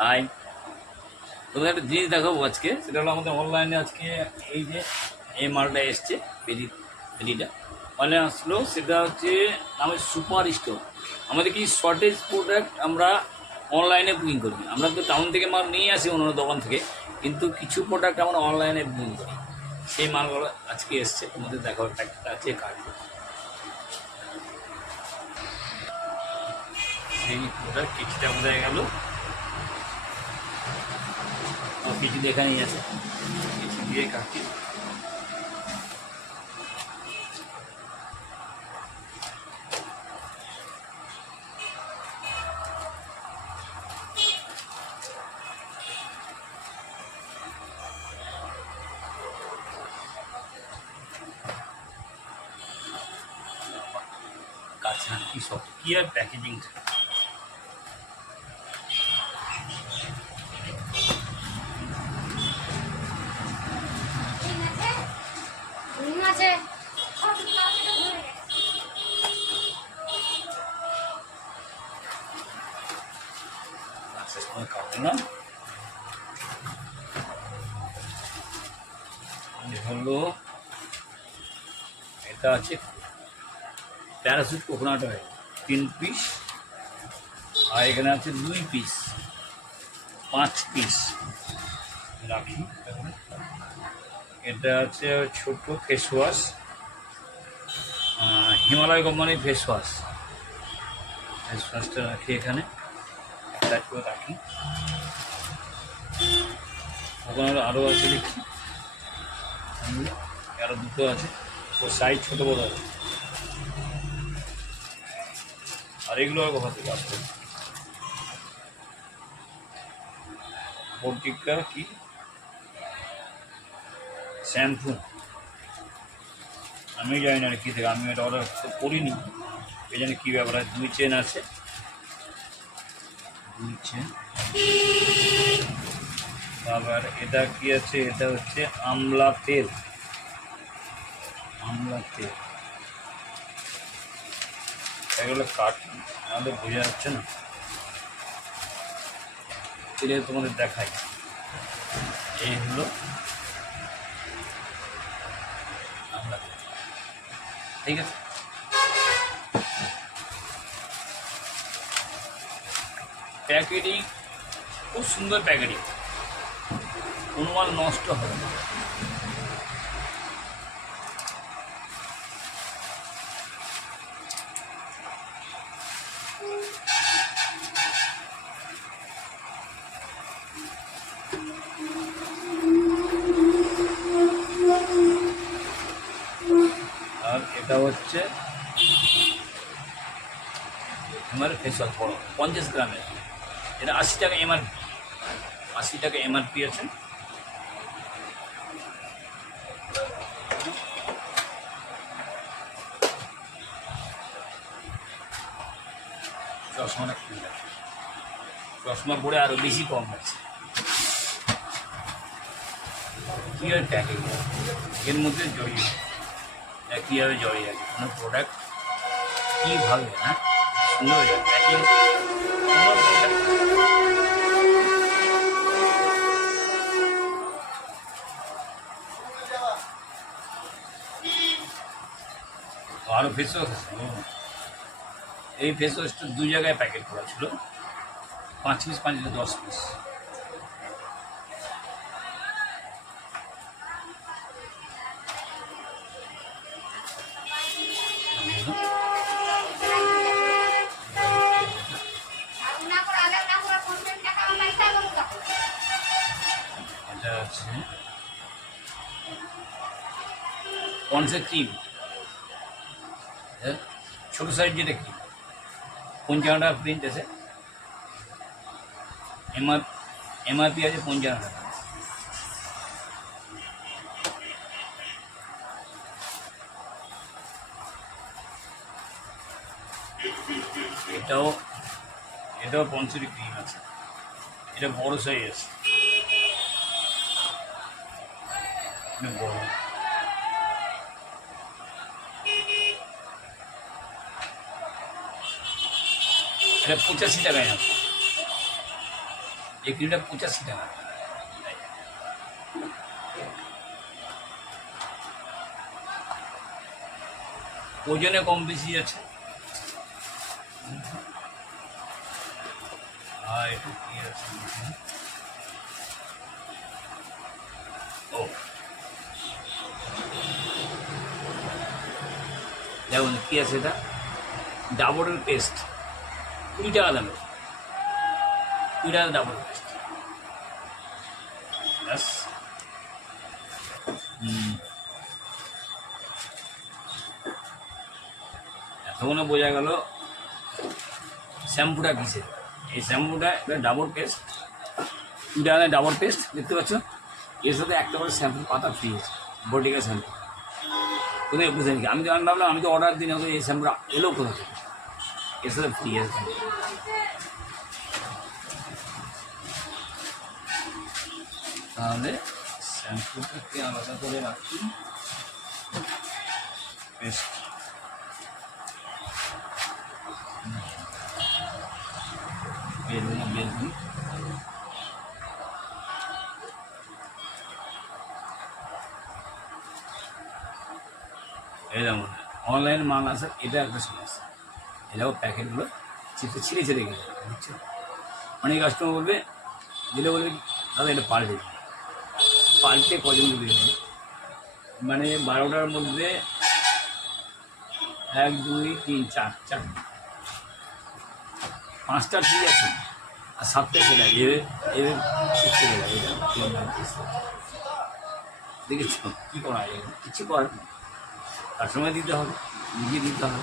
High, তোদের একটা জিনিস দেখাবো আজকে। সেটা হলো আমাদের অনলাইনে আজকে এই যে এই মালটা এসছে, পেরিটা অনলাইনে আসলো। সেটা হচ্ছে আমাদের সুপার স্টোর। আমাদের কি শর্টেজ প্রোডাক্ট আমরা অনলাইনে বুকিং করি। আমরা তো টাউন থেকে মাল নিয়ে আসি অন্য দোকান থেকে, কিন্তু কিছু প্রোডাক্ট আমরা অনলাইনে বুকিং করি। সেই মালগুলো আজকে এসছে, তোমাদের দেখাবার একটা আছে কার্ড। সেই প্রোডাক্ট কিছুটা বোঝা গেল, কিছু দেখা নিয়ে আছে, কিছু দিয়ে কাটছি। কাছে কি সব কি আর প্যাকেজিংটা কাটে না। হলো এটা আছে প্যারাসুট কোকোনাট অয়েল 3 পিস, আর এখানে আছে 2 পিস, 5 পিস রাখি। এটা আছে ছোট ফেস ওয়াশ, হিমালয় কোম্পানির ফেস ওয়াশটা রাখি এখানে অ্যাটাচ করে রাখি। কোকোনাট আরও আছে দেখছি, আরও দুটো আছে, ওর সাইজ ছোটো বড়ো আছে। আর এগুলো আর কোথা থেকে আসবে? বটিকা কি শ্যাম্পু, আমি জানি না কী থেকে, আমি এটা অর্ডার করিনি, এই জন্য কী ব্যাপার। 2 চেন আছে, 2 চেন। আবার এটা কি আছে, এটা হচ্ছে আমলা তেল, এগুলো কাট আমাদের বোঝা যাচ্ছে না, এটা তোমাদের দেখাই। এই হলো আমলা তেল, ঠিক আছে। প্যাকেটিং খুব সুন্দর প্যাকেটিং, কোনো মাল নষ্ট হবে না। আর এটা হচ্ছে আমার ফেস ওয়াশ বড় 50 গ্রামের, এটা 80 টাকা এমআরপি, 80 টাকা এমআরপি আছে। চশমাটা খুলে, চশমা পরে আরও বেশি কম আছে। কীভাবে প্যাকিং এর মধ্যে জড়িয়ে, কীভাবে জড়িয়ে আছে কোনো প্রোডাক্ট, কীভাবে সুন্দর হয়ে যায় প্যাকিং। আরও ফেস ওয়াশ আছে, এই ফেস ওয়াশটা 2 জায়গায় প্যাকেট করা ছিল, 5 পিস 10 পিস। এটা আছে পন্সের ক্রিম, ছোটো সাইজ যেটা ক্রিম, 55 টাকা প্রিন্ট আছে, এমআরপি আছে 55 টাকা। এটাও পন্সের ক্রিম আছে, এটা বড় সাইজ আছে, এটা বড়। এটা 85 টাকায় আছে। এই ক্রিমটা 85 টাকা। ওজনে কম বেশি আছে। আর একটু কি আছে, ও দেখুন কি আছে, এটা ডাবরের পেস্ট, 20 টাকা দামের, 20 টাকা ডাবরের পেস্ট। ব্যাস। এতক্ষণে বোঝা গেল শ্যাম্পুটা কিসের। এই শ্যাম্পুটা এবার ডাবর পেস্ট, 2 টাকা ডাবর পেস্ট দেখতে পাচ্ছ, এর সাথে একটা করে শ্যাম্পুর পাতা ফ্রি আছে, বটিকা শ্যাম্পু। কোথায় বুঝে নাকি, আমি তো ভাবলাম, আমি তো অর্ডার দিই না, এই শ্যাম্পুটা এলো কোথা থেকে, এর সাথে ফ্রি আছে। তাহলে শ্যাম্পুটাকে আলাদা করে রাখি, পেস্ট বেরুন বেরুন। এই যেমন অনলাইন মাল আছে, এটা একটা সমস্যা। এটাও প্যাকেটগুলো চিপে ছিঁড়ে ছিঁড়ে গেছে, বুঝছো। অনেক কাস্টমার বলবে, দিলে বলবে দাদা এটা পাল্টে দিন, পাল্টে কজন দিয়ে দেবে, মানে 12টার মধ্যে 1 2 3 4 5টা ঠিক আছে, আর 7টা সেটা এবার শিখতে গেলে দেখেছ কী করা যায়, কিছু করার নেই, তার সময় দিতে হবে, নিজে দিতে হবে।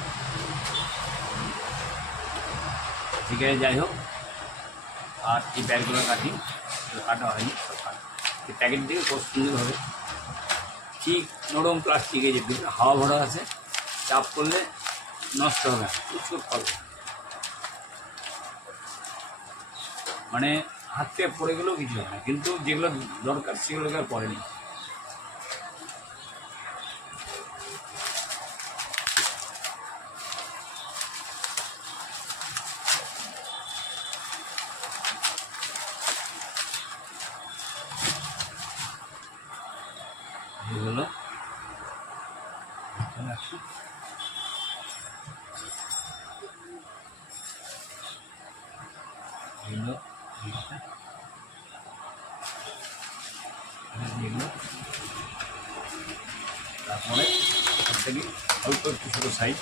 ঠিক আছে, যাই হোক। আর এই ব্যাগগুলো কাটি, কাটা হয়নি, এই প্যাকেট দিয়ে খুব সুন্দর হবে, ঠিক নরম প্লাস্টিকে, যে ভিতরে হাওয়া ভরা আছে, চাপ করলে নষ্ট হবে না, প্রচুর ফলে, মানে হাত থেকে পড়ে গেলেও কিছু হয় না, কিন্তু যেগুলো দরকার সেগুলোকে আর পড়েনি। এগুলো এগুলো তারপরে থেকে অল্প একটু ছোটো সাইজ,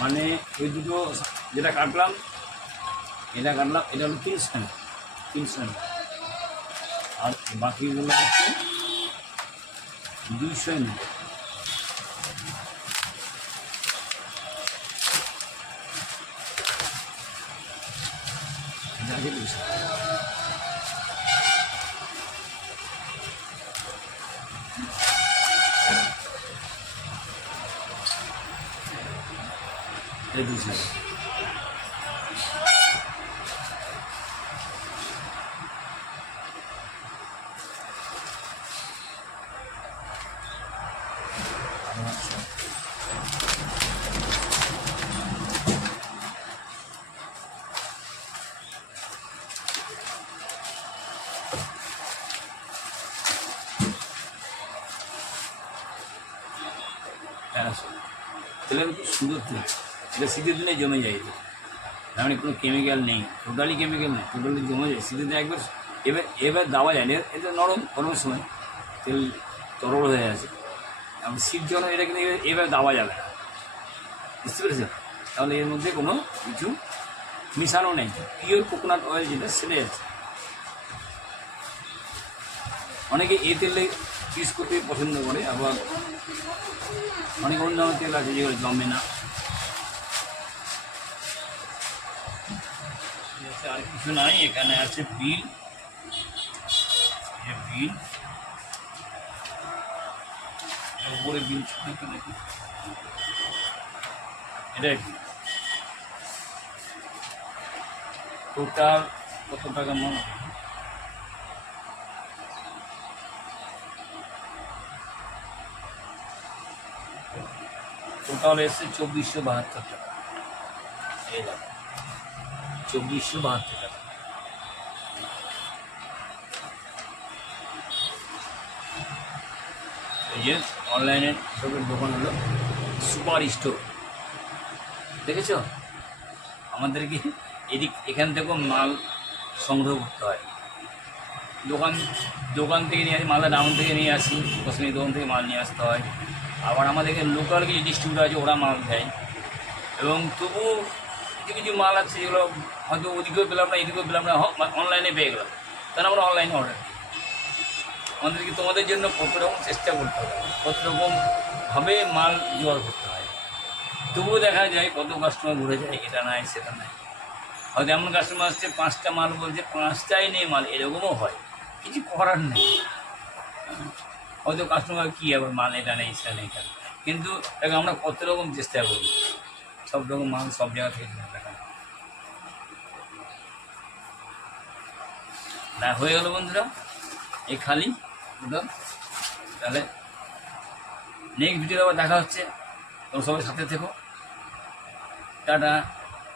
মানে ওই দুটো যেটা কাটলাম, এটা কাটলাম, এটা হলো 300 ml, আর বাকিগুলো হচ্ছে 200 ml। এটা আছে 200। এই 200 তেলের খুব সুন্দর তেল, এটা শীতের দিনে জমে যায়, এটা তার মানে কোনো কেমিক্যাল নেই, টোটালি কেমিক্যাল নেই, টোটালি জমে যায় শীতের দিনে একবার। এবার দেওয়া যায় না, এটা নরম, গরমের সময় তেল তরল হয়ে আছে, এবং শীত জন্য এটা কিন্তু এবার দেওয়া যাবে না, বুঝতে পেরেছেন। তাহলে এর মধ্যে কোনো কিছু মিশানো নেই, পিওর কোকোনাট অয়েল যেটা সেটাই আছে। অনেকে এই তেলে ইউজ করতে পছন্দ করে, আবার অনেক অন্য তেল আছে যেগুলো জমে না। আর কিছু নাই, এখানে আছে বিল, বিল উপরে বিল নাকি, এটা কি টোটাল কত টাকা মনে হয়, টোটাল এসছে 2472 টাকা, এই 2472 টাকা। এই যে অনলাইনের সবের দোকান হলো সুপার স্টোর, দেখেছো? আমাদেরকে এখান থেকেও মাল সংগ্রহ করতে হয়। দোকান দোকান থেকে নিয়ে আসি, মালদা টাউন থেকে নিয়ে আসি, কসমেটিক দোকান থেকে মাল নিয়ে আসতে হয়। আবার আমাদেরকে লোকাল কিছু ডিস্ট্রিবিউটার আছে, ওরা মাল দেয়। এবং তবু কিছু কিছু মাল আছে যেগুলো হয়তো ওদিকেও পেলাম না, এদিকেও পেলাম না, অনলাইনে পেয়ে গেলাম, তাহলে আমরা অনলাইনে অর্ডার দিই। আমাদেরকে তোমাদের জন্য কত রকম চেষ্টা করতে হবে, কত রকমভাবে মাল জোগাড় করতে হয়। তবুও দেখা যায় কত কাস্টমার ঘুরে যায়, এটা নাই সেটা নাই। হয়তো এমন কাস্টমার আসছে 5টা মাল বলছে 5টাই নেই মাল, এরকমও হয়, কিছু করার নেই। হয়তো কাস্টমার কী আবার মাল এটা নেই সেটা নেই, কিন্তু দেখো আমরা কত রকম চেষ্টা করি সব রকম মাল সব জায়গা থেকে দেখা না। হয়ে গেল বন্ধুরা এই খালি ওটা। তাহলে নেক্সট ভিডিও আবার দেখা হচ্ছে, তোমরা সবাই সাথে থেকো। টাটা।